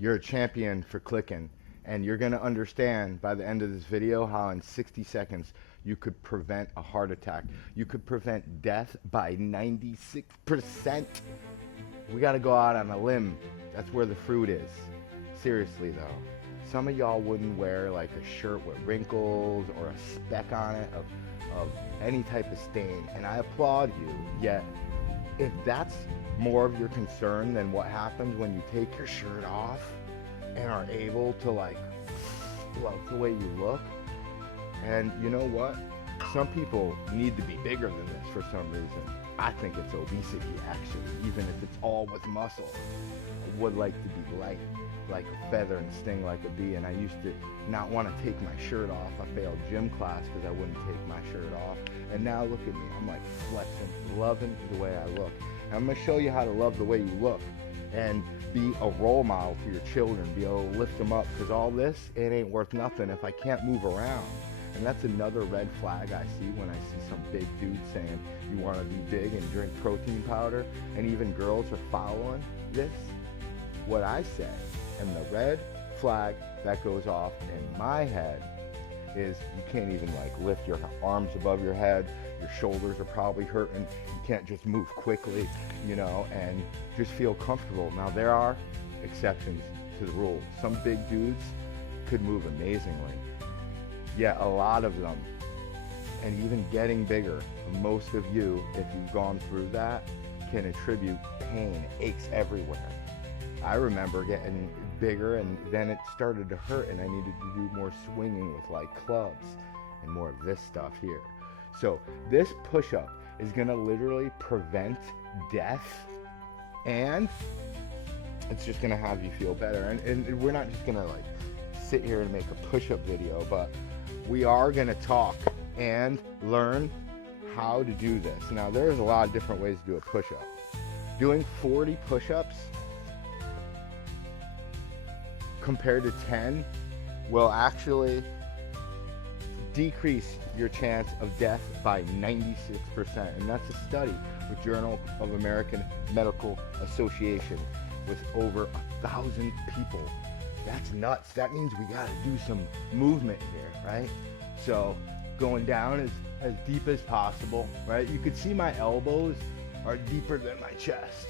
you're a champion for clicking, and you're gonna understand by the end of this video how in 60 seconds you could prevent a heart attack. You could prevent death by 96%. We gotta go out on a limb. That's where the fruit is. Seriously though. Some of y'all wouldn't wear like a shirt with wrinkles or a speck on it of any type of stain, and I applaud you. Yet, if that's more of your concern than what happens when you take your shirt off and are able to like love the way you look, and you know what? Some people need to be bigger than this for some reason. I think it's obesity actually, even if it's all with muscle. I would like to be light, like a feather and sting like a bee, and I used to not want to take my shirt off. I failed gym class because I wouldn't take my shirt off, and now look at me, I'm like flexing, loving the way I look. And I'm going to show you how to love the way you look and be a role model for your children, be able to lift them up, because all this, it ain't worth nothing if I can't move around. And that's another red flag I see when I see some big dude saying you want to be big and drink protein powder, and even girls are following this. What I say, and the red flag that goes off in my head, is you can't even like lift your arms above your head. Your shoulders are probably hurting. You can't just move quickly, you know, and just feel comfortable. Now there are exceptions to the rule. Some big dudes could move amazingly. Yet a lot of them, and even getting bigger, most of you, if you've gone through that, can attribute pain, aches everywhere. I remember getting bigger and then it started to hurt and I needed to do more swinging with like clubs and more of this stuff here. So this push-up is gonna literally prevent death, and it's just gonna have you feel better. And we're not just gonna like sit here and make a push-up video, but we are gonna talk and learn how to do this. Now there's a lot of different ways to do a push-up. Doing 40 push-ups compared to 10 will actually decrease your chance of death by 96%. And that's a study with Journal of American Medical Association with over 1,000 people. That's nuts. That means we gotta do some movement here, right? So going down as deep as possible, right? You could see my elbows are deeper than my chest.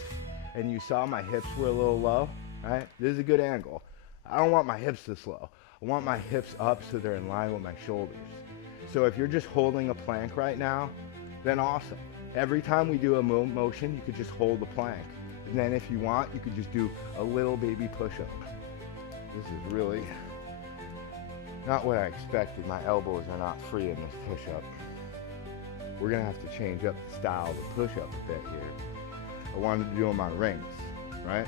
And you saw my hips were a little low, right? This is a good angle. I don't want my hips this low. I want my hips up so they're in line with my shoulders. So if you're just holding a plank right now, then awesome. Every time we do a motion, you could just hold the plank. And then if you want, you could just do a little baby push-up. This is really not what I expected. My elbows are not free in this push-up. We're gonna have to change up the style of the push-up a bit here. I wanted to do them on rings, right?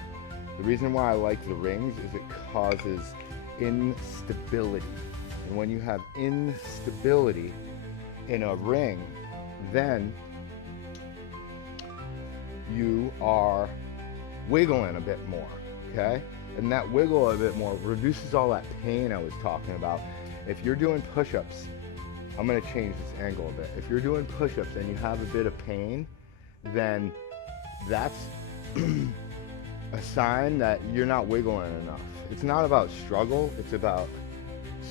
The reason why I like the rings is it causes instability. And when you have instability in a ring, then you are wiggling a bit more, okay? And that wiggle a bit more reduces all that pain I was talking about. If you're doing push-ups, I'm gonna change this angle a bit. If you're doing push-ups and you have a bit of pain, then that's a sign that you're not wiggling enough. It's not about struggle, it's about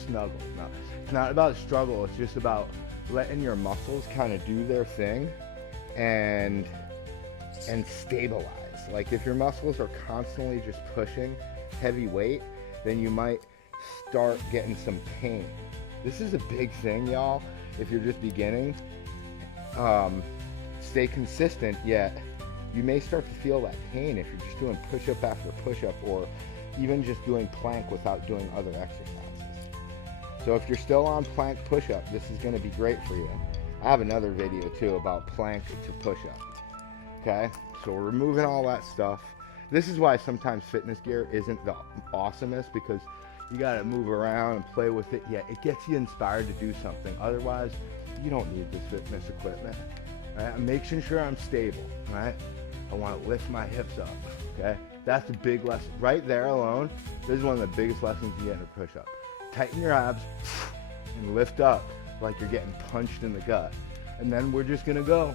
snuggle. No, it's not about struggle, it's just about letting your muscles kind of do their thing and stabilize. Like if your muscles are constantly just pushing heavy weight, then you might start getting some pain. This is a big thing, y'all. If you're just beginning, stay consistent, yet you may start to feel that pain if you're just doing push-up after push-up, or even just doing plank without doing other exercises. So if you're still on plank push-up, this is going to be great for you. I have another video too about plank to push-up. Okay, so we're removing all that stuff. This is why sometimes fitness gear isn't the awesomest, because you got to move around and play with it. Yeah, it gets you inspired to do something. Otherwise, you don't need this fitness equipment. Right? I'm making sure I'm stable. Right? I want to lift my hips up. Okay, that's a big lesson right there alone. This is one of the biggest lessons you get in a push-up. Tighten your abs and lift up like you're getting punched in the gut. And then we're just gonna go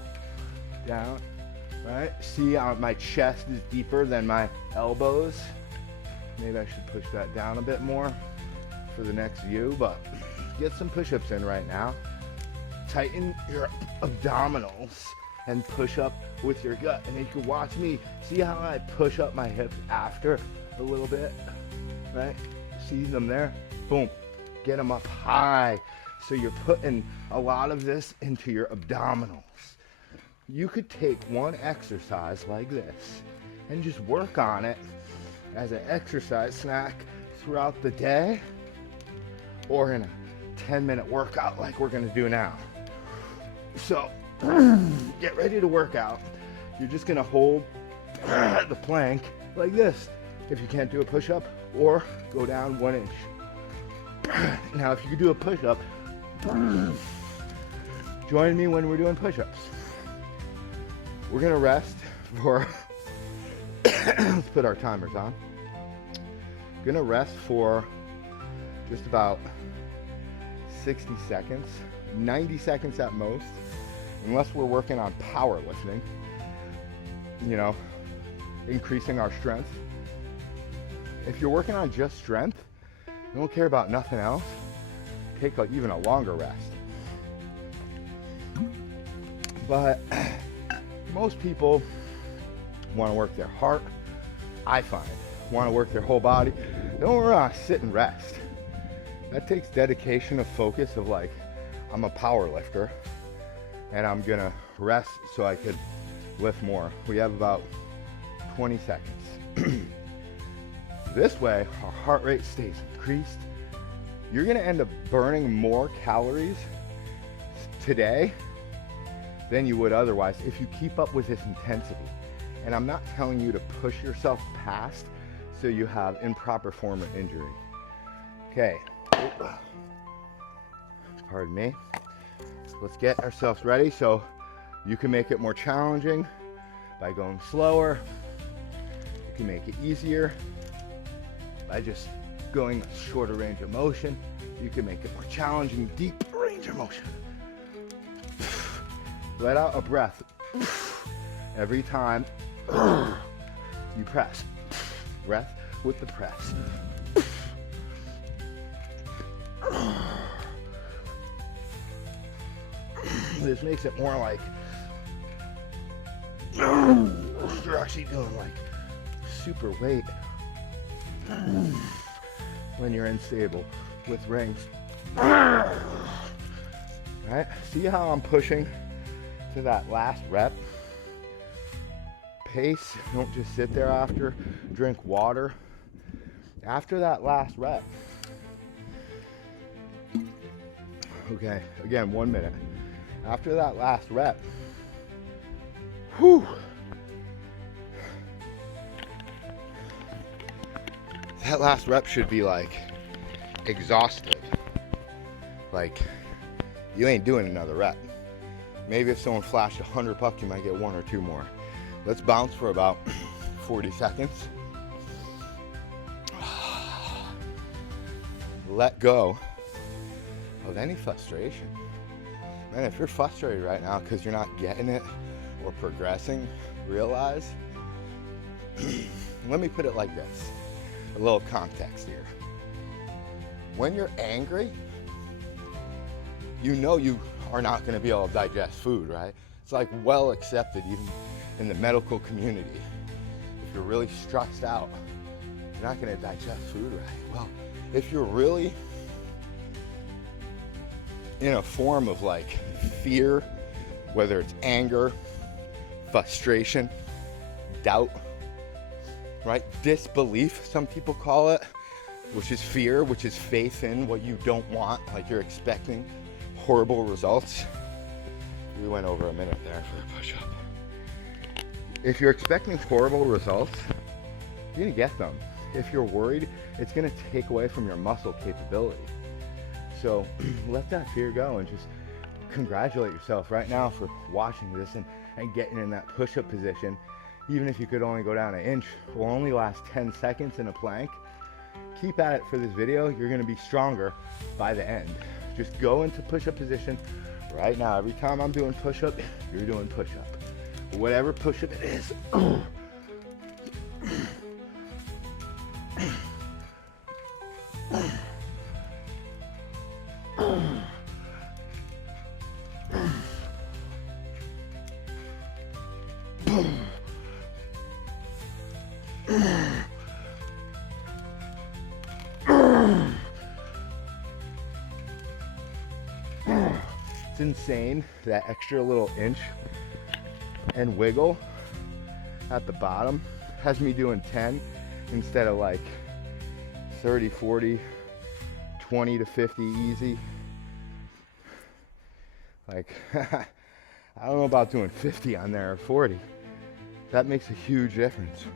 down. Right? See, my chest is deeper than my elbows. Maybe I should push that down a bit more for the next view, but get some push-ups in right now. Tighten your abdominals and push up with your gut. And then you can watch me. See how I push up my hips after a little bit, right? See them there? Boom. Get them up high. So you're putting a lot of this into your abdominals. You could take one exercise like this and just work on it as an exercise snack throughout the day or in a 10-minute workout like we're gonna do now. So get ready to work out. You're just gonna hold the plank like this if you can't do a push-up, or go down 1 inch. Now if you could do a push-up, join me when we're doing push-ups. We're gonna rest for, let's put our timers on. Gonna rest for just about 60 seconds, 90 seconds at most, unless we're working on powerlifting, you know, increasing our strength. If you're working on just strength, you don't care about nothing else, take even a longer rest. But most people want to work their heart, I find, want to work their whole body. They don't want to sit and rest. That takes dedication of focus of like, I'm a power lifter and I'm gonna rest so I could lift more. We have about 20 seconds. This way, our heart rate stays increased. You're gonna end up burning more calories today than you would otherwise if you keep up with this intensity. And I'm not telling you to push yourself past so you have improper form of injury. Okay, pardon me. Let's get ourselves ready so you can make it more challenging by going slower. You can make it easier by just going a shorter range of motion. You can make it more challenging, deep range of motion. Let out a breath every time you press. Breath with the press. This makes it more like you're actually doing like super weight when you're unstable with rings. Right? See how I'm pushing to that last rep? Pace, don't just sit there after. Drink water after that last rep. Okay, again, 1 minute. After that last rep, whew, that last rep should be like exhausted. Like you ain't doing another rep. Maybe if someone flashed $100, you might get 1 or 2 more. Let's bounce for about 40 seconds. Let go of any frustration. Man, if you're frustrated right now because you're not getting it or progressing, realize, let me put it like this, a little context here. When you're angry, you know you are not going to be able to digest food, right? It's like well accepted even in the medical community. If you're really stressed out, you're not going to digest food right. Well, if you're really in a form of like fear, whether it's anger, frustration, doubt, right? Disbelief, some people call it, which is fear, which is faith in what you don't want, like you're expecting horrible results. We went over a minute there for a push-up. If you're expecting horrible results, you're gonna get them. If you're worried, it's gonna take away from your muscle capability. So let that fear go and just congratulate yourself right now for watching this and getting in that push-up position. Even if you could only go down 1 inch, will only last 10 seconds in a plank. Keep at it for this video. You're gonna be stronger by the end. Just go into push-up position right now. Every time I'm doing push-up, you're doing push-up. Whatever push-up it is. It's insane, that extra little inch and wiggle at the bottom has me doing 10 instead of like 30, 40, 20 to 50 easy. Like, I don't know about doing 50 on there or 40. That makes a huge difference.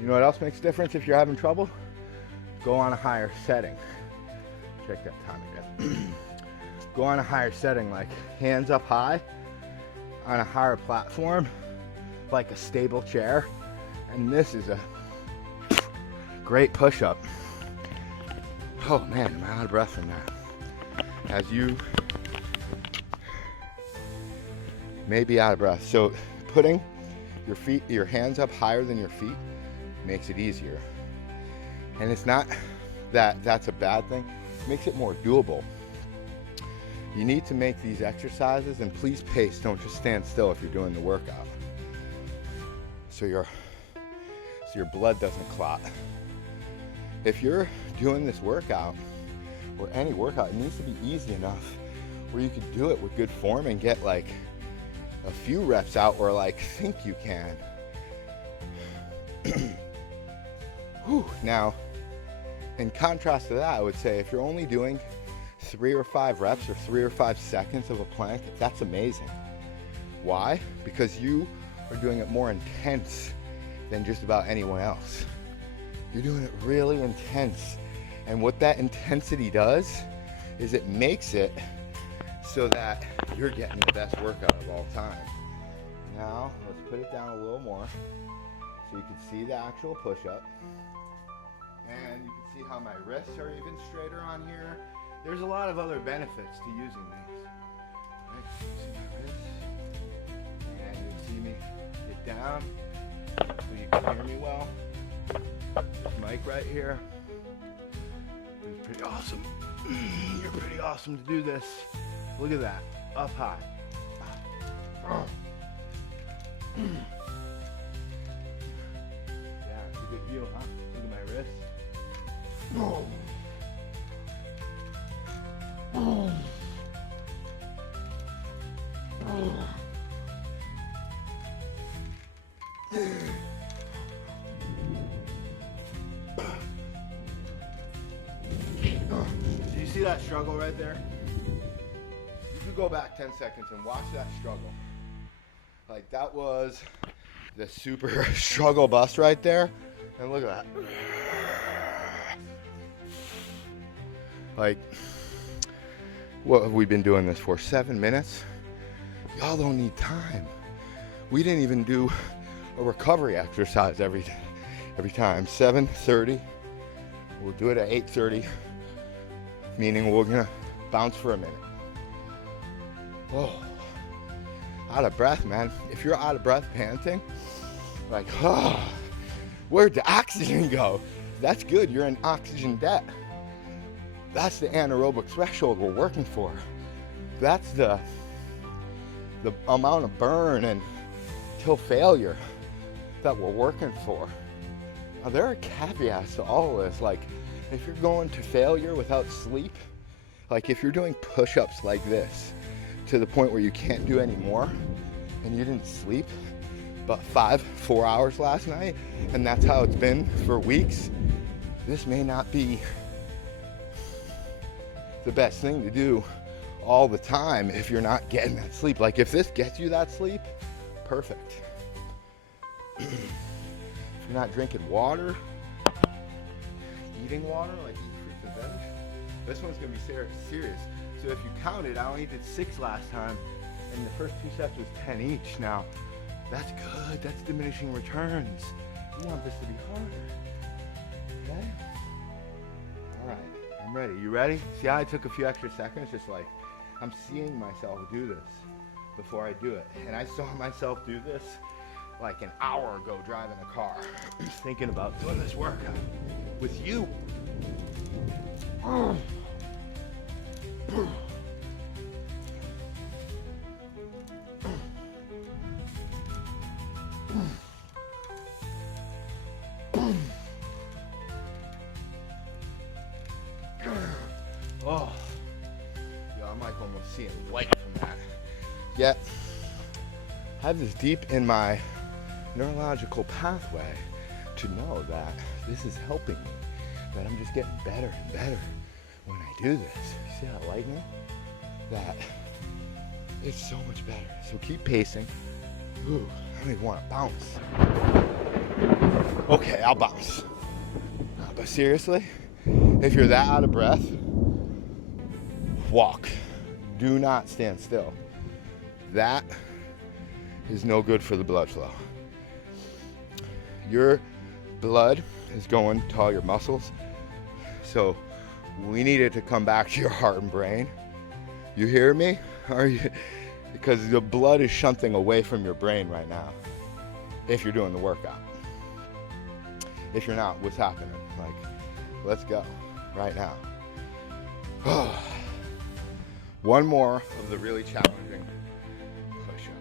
You know what else makes a difference if you're having trouble? Go on a higher setting. Check that time again. Go on a higher setting, like hands up high on a higher platform, like a stable chair. And this is a great push-up. Oh man, am I out of breath from that? As you may be out of breath. So putting your hands up higher than your feet makes it easier. And it's not that that's a bad thing. It makes it more doable. You need to make these exercises, and please pace, don't just stand still if you're doing the workout. So your blood doesn't clot. If you're doing this workout, or any workout, it needs to be easy enough where you can do it with good form and get like a few reps out, or like think you can. Now, in contrast to that, I would say if you're only doing 3 or 5 reps or 3 or 5 seconds of a plank, that's amazing. Why? Because you are doing it more intense than just about anyone else. You're doing it really intense. And what that intensity does is it makes it so that you're getting the best workout of all time. Now, let's put it down a little more so you can see the actual push-up. And you can see how my wrists are even straighter on here. There's a lot of other benefits to using these. Right? You see my wrists? And you see me get down so you can hear me well. This mic right here is pretty awesome. You're pretty awesome to do this. Look at that, up high. Yeah, it's a good feel, huh? Look at my wrist. Do you see that struggle right there? You could go back 10 seconds and watch that struggle. Like that was the super struggle bus right there. And look at that. Like, what have we been doing this for? 7 minutes? Y'all don't need time. We didn't even do a recovery exercise every time. 7:30. We'll do it at 8:30, meaning we're gonna bounce for a minute. Oh, out of breath, man. If you're out of breath panting, like, where'd the oxygen go? That's good, you're in oxygen debt. That's the anaerobic threshold we're working for. That's the amount of burn and till failure that we're working for. Now, there are caveats to all of this. Like, if you're going to failure without sleep, like if you're doing push-ups like this to the point where you can't do any more and you didn't sleep but 4 hours last night, and that's how it's been for weeks, this may not be the best thing to do all the time if you're not getting that sleep. Like, if this gets you that sleep, perfect. If you're not drinking water, eating water, like eat fruits and veg, this one's gonna be serious. So if you counted, I only did 6 last time, and the first 2 sets was 10 each. Now, that's good, that's diminishing returns. You want this to be harder, okay? All right, I'm ready. You ready? See how I took a few extra seconds? Just like, I'm seeing myself do this before I do it. And I saw myself do this like an hour ago driving a car, thinking about doing this workout with you. Oh, yo, I'm like almost seeing white from that. Yet, I have this deep in my neurological pathway to know that this is helping me, that I'm just getting better and better when I do this. You see that lightning? That it's so much better. So keep pacing. Ooh, I don't even want to bounce. Okay, I'll bounce. But seriously, if you're that out of breath, walk. Do not stand still. That is no good for the blood flow. Your blood is going to all your muscles, so we need it to come back to your heart and brain. You hear me? Because the blood is shunting away from your brain right now if you're doing the workout. If you're not, what's happening? Like, let's go right now. One more of the really challenging push-up.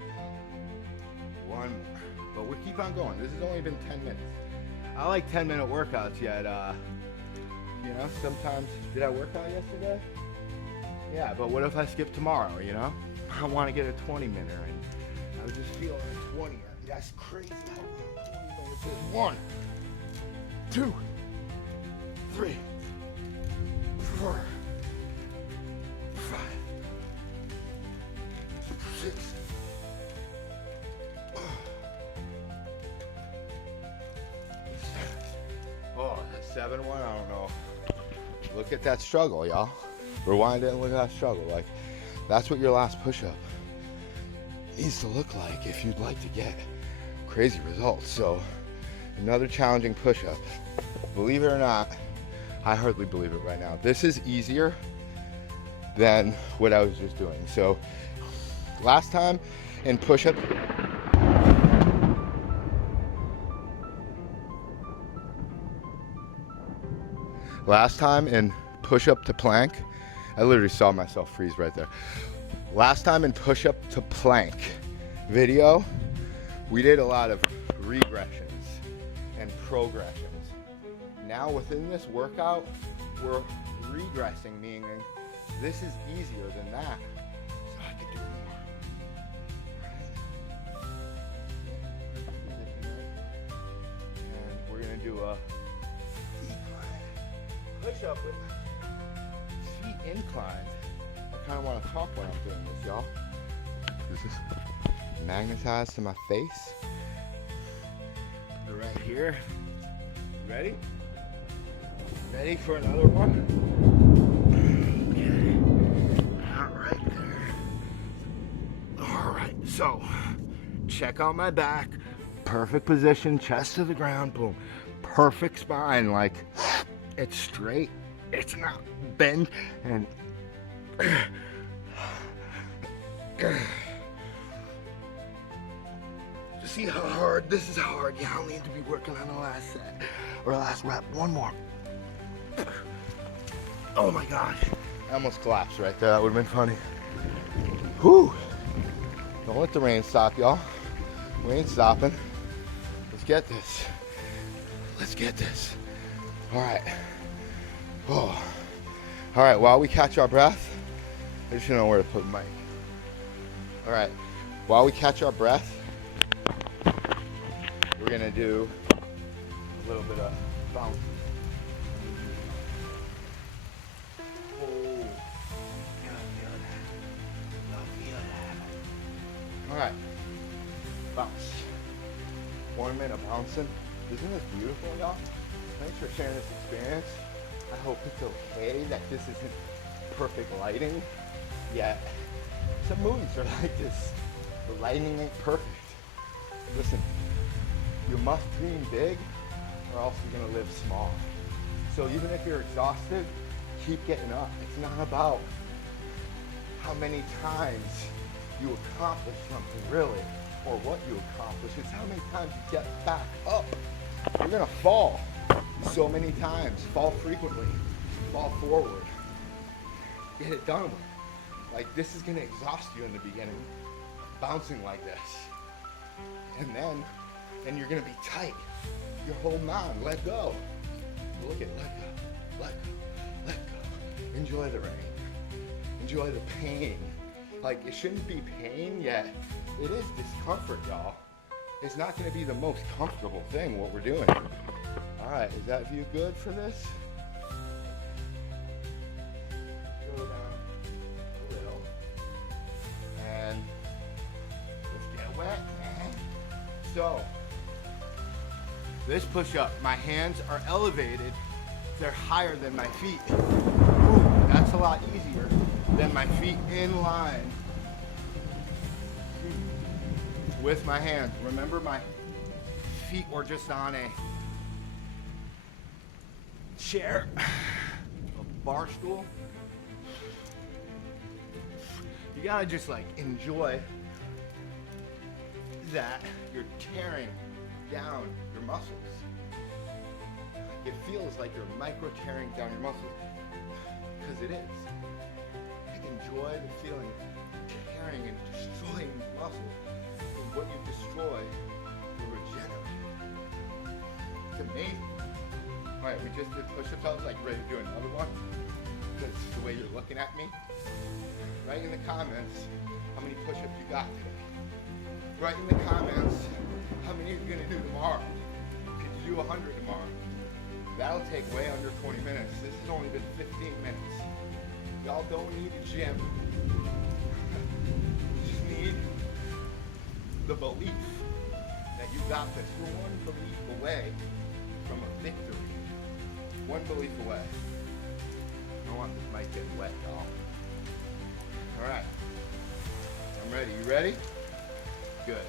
One more. But we'll keep on going. This has only been 10 minutes. I like 10-minute workouts yet. You know, sometimes, did I work out yesterday? Yeah, but what if I skip tomorrow, you know? I want to get a 20-minute in. I was just feeling a 20. That's crazy how 20 minutes is. 1, 2, 3, 4, 5, 6. Oh, that 7-1, I don't know. Look at that struggle, y'all. Rewind it and look at that struggle. Like, that's what your last push-up needs to look like if you'd like to get crazy results. So, another challenging push-up. Believe it or not, I hardly believe it right now. This is easier than what I was just doing. So, last time in push-up, to plank, I literally saw myself freeze right there. Last time in push-up to plank video, we did a lot of regressions and progressions. Now within this workout, we're regressing, meaning this is easier than that. So I could do more. And we're gonna do a push-up with feet inclined. I kind of want to talk when I'm doing this, y'all. This is magnetized to my face. Right here. Ready? Ready for another one? Okay. Not right there. All right. So, check out my back. Perfect position. Chest to the ground. Boom. Perfect spine. Like, it's straight, it's not bent, and see how hard, this is hard. Yeah, I'll need to be working on the last set, or last rep. One more. Oh my gosh. I almost collapsed right there. That would have been funny. Whew. Don't let the rain stop, y'all. We ain't stopping. Let's get this. Let's get this. All right. Oh. All right, while we catch our breath, I just don't know where to put the mic. All right, while we catch our breath, we're gonna do a little bit of bounce. Oh, all right, bounce. 1 minute bouncing. Isn't this beautiful, y'all? Thanks for sharing this experience. I hope it's okay that this isn't perfect lighting, yet some movies are like this. The lighting ain't perfect. Listen, you must dream big or else you're gonna live small. So even if you're exhausted, keep getting up. It's not about how many times you accomplish something, really. or what you accomplish. It's how many times you get back up. You're gonna fall so many times. Fall frequently. Fall forward. Get it done with. Like, this is gonna exhaust you in the beginning. Bouncing like this. And then you're gonna be tight. You're holding on. Let go. Look at, let go. Let go. Let go. Enjoy the rain. Enjoy the pain. Like, it shouldn't be pain, yet it is discomfort, y'all. It's not gonna be the most comfortable thing, what we're doing. All right, is that view good for this? Go down a little. And let's get wet, man. So, this push-up, my hands are elevated. They're higher than my feet. Ooh, that's a lot easier than my feet in line with my hands. Remember, my feet were just on a chair, a bar stool. You gotta just like enjoy that you're tearing down your muscles. It feels like you're micro tearing down your muscles, because it is. Enjoy the feeling of tearing and destroying these muscles. And what you destroy, you regenerate. It's amazing. All right, we just did push-ups. I was like ready to do another one. Because the way you're looking at me. Write in the comments how many push-ups you got today. Write in the comments how many you're gonna do tomorrow. Could you do 100 tomorrow? That'll take way under 20 minutes. This has only been 15 minutes. Y'all don't need a gym. You just need the belief that you got this. We're one belief away from a victory. One belief away. I don't want this mic getting wet, y'all. All right. I'm ready. You ready? Good.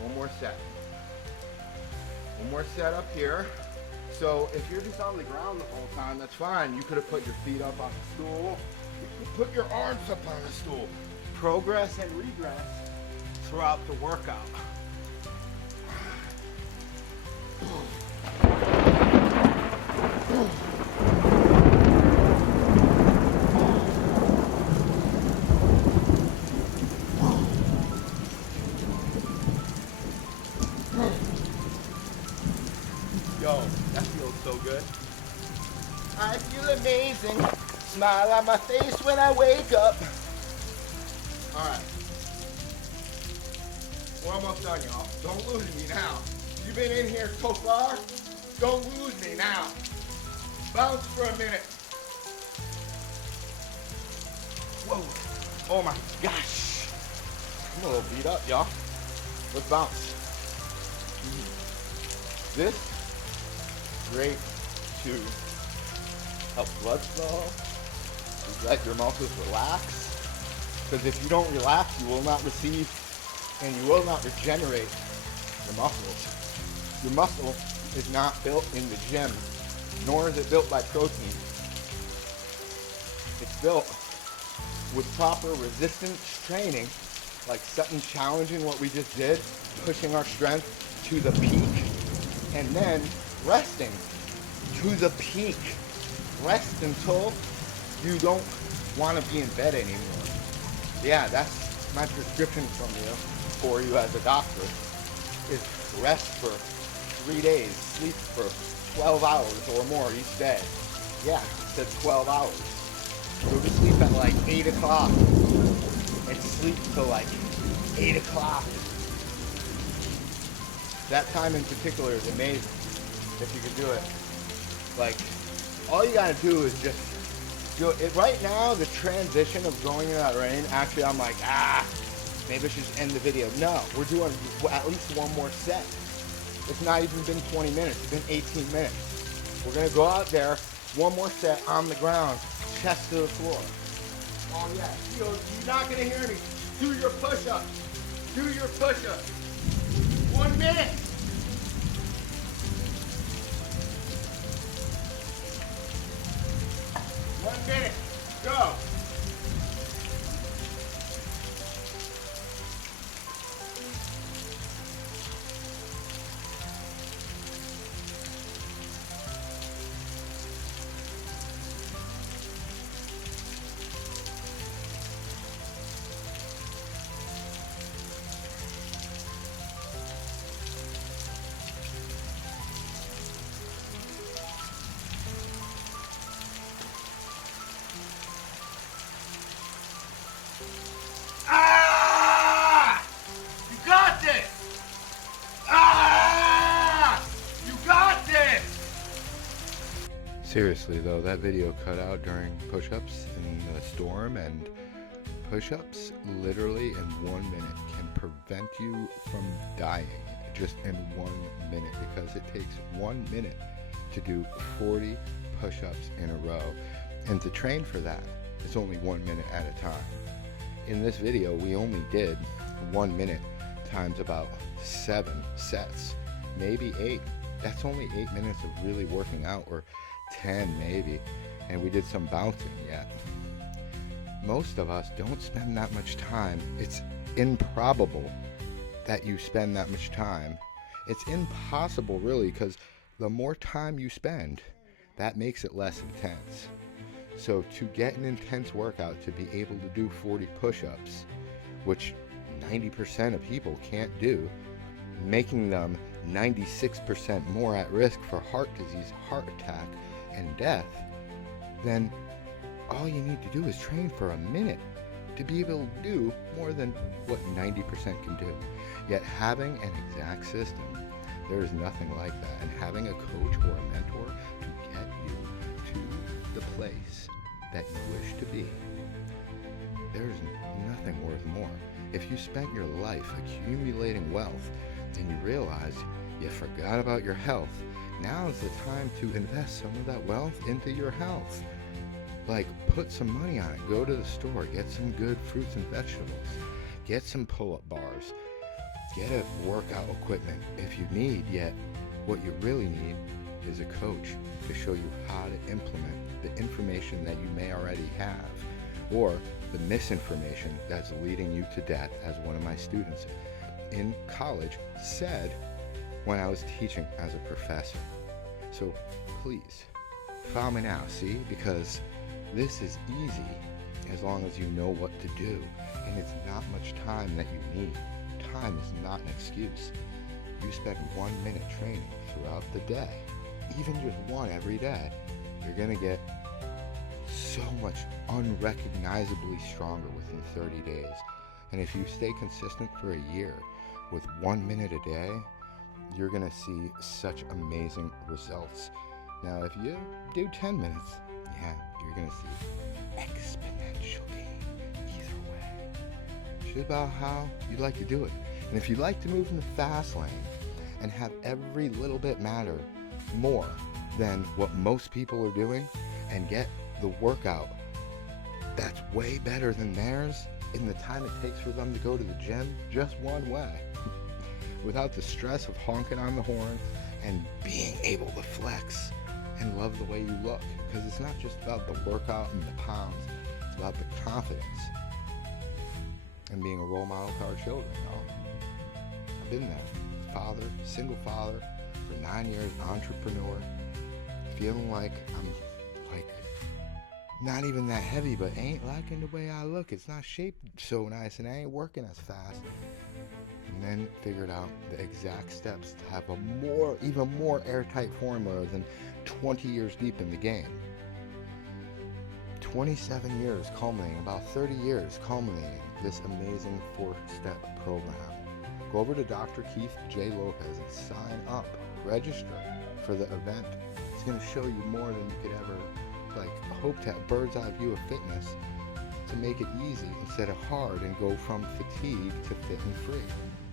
One more set. One more set up here. So if you're just on the ground the whole time, that's fine. You could have put your feet up on the stool. You could put your arms up on the stool. Progress and regress throughout the workout. Yo, that feels so good. I feel amazing. Smile on my face when I wake up. All right. We're almost done, y'all. Don't lose me now. You've been in here so far. Don't lose me now. Bounce for a minute. Whoa. Oh my gosh. I'm a little beat up, y'all. Let's bounce. This great to help blood flow, let your muscles relax, because if you don't relax, you will not receive and you will not regenerate your muscles. Your muscle is not built in the gym, nor is it built by protein. It's built with proper resistance training, like something challenging what we just did, pushing our strength to the peak, and then resting to the peak. Rest until you don't want to be in bed anymore. Yeah, that's my prescription for you as a doctor, is rest for 3 days, sleep for 12 hours or more each day. Yeah, I said 12 hours. Go to sleep at like 8 o'clock and sleep till like 8 o'clock. That time in particular is amazing. If you could do it. Like, all you gotta do is just do it. Right now, the transition of going in that rain, actually I'm like, maybe I should just end the video. No, we're doing at least one more set. It's not even been 20 minutes, it's been 18 minutes. We're gonna go out there, one more set on the ground, chest to the floor. Oh yeah, you're not gonna hear me. Do your push-ups. Do your push-ups. 1 minute. Go. Seriously though, that video cut out during push-ups in the storm, and push-ups literally in 1 minute can prevent you from dying just in 1 minute, because it takes 1 minute to do 40 push-ups in a row. And to train for that, it's only 1 minute at a time. In this video, we only did 1 minute times about 7 sets, maybe 8. That's only 8 minutes of really working out, or 10 maybe, and we did some bouncing yet. Most of us don't spend that much time. It's improbable that you spend that much time. It's impossible really, because the more time you spend, that makes it less intense. So to get an intense workout, to be able to do 40 push-ups, which 90% of people can't do, making them 96% more at risk for heart disease, heart attack, and death, then all you need to do is train for a minute to be able to do more than what 90% can do. Yet having an exact system, there is nothing like that. And having a coach or a mentor to get you to the place that you wish to be, there is nothing worth more. If you spent your life accumulating wealth and you realize you forgot about your health, now is the time to invest some of that wealth into your health. Like, put some money on it. Go to the store, get some good fruits and vegetables, get some pull-up bars, get a workout equipment if you need. Yet what you really need is a coach to show you how to implement the information that you may already have, or the misinformation that's leading you to death, as one of my students in college said when I was teaching as a professor. So please, follow me now, see? Because this is easy as long as you know what to do, and it's not much time that you need. Time is not an excuse. You spend 1 minute training throughout the day, even just one every day, you're gonna get so much unrecognizably stronger within 30 days. And if you stay consistent for a year with 1 minute a day, you're gonna see such amazing results. Now, if you do 10 minutes, yeah, you're gonna see exponential gain either way. It's just about how you like to do it. And if you like to move in the fast lane and have every little bit matter more than what most people are doing, and get the workout that's way better than theirs in the time it takes for them to go to the gym just one way, without the stress of honking on the horn, and being able to flex and love the way you look. Because it's not just about the workout and the pounds, it's about the confidence and being a role model to our children. I've been there. Father, single father for 9 years, entrepreneur, feeling like I'm like not even that heavy, but ain't liking the way I look. It's not shaped so nice, and I ain't working as fast. And then figured out the exact steps to have a even more airtight formula than 20 years deep in the game. 27 years culminating, about 30 years culminating this amazing 4-step program. Go over to Dr. Keith J. Lopez and sign up, register for the event. It's going to show you more than you could ever hope to have bird's eye view of fitness, to make it easy instead of hard, and go from fatigue to fit and free.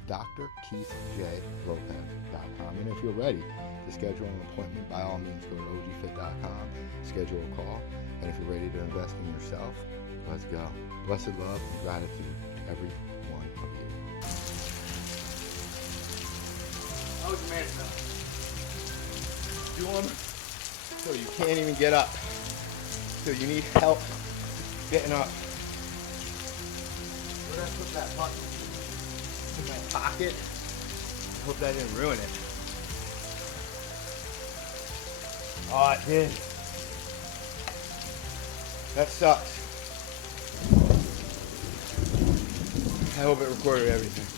drkeithjlopez.com. And if you're ready to schedule an appointment, by all means go to ogfit.com, schedule a call. And if you're ready to invest in yourself, let's go. Blessed love and gratitude to every one of you. That was amazing. Do them so you can't even get up. So you need help getting up. Where did I put that button? In my pocket. I hope that didn't ruin it. Oh, it did. That sucks. I hope it recorded everything.